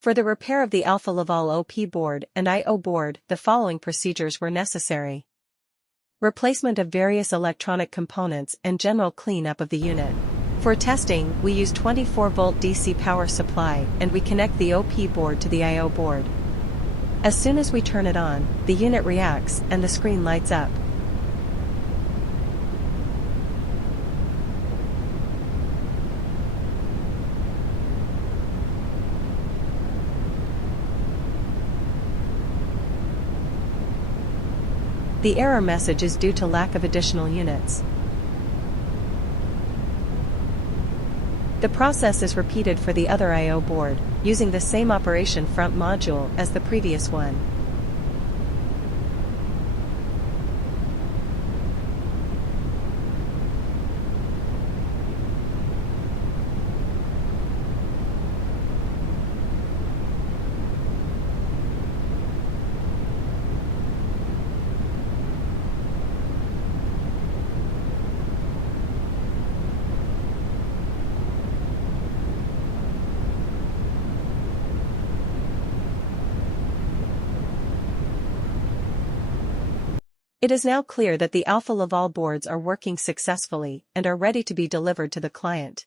For the repair of the Alfa Laval OP board and I/O board, the following procedures were necessary. Replacement of various electronic components and general cleanup of the unit. For testing, we use 24-volt DC power supply and we connect the OP board to the I/O board. As soon as we turn it on, the unit reacts and the screen lights up. The error message is due to lack of additional units. The process is repeated for the other I/O board, using the same operation front module as the previous one. It is now clear that the Alfa Laval boards are working successfully and are ready to be delivered to the client.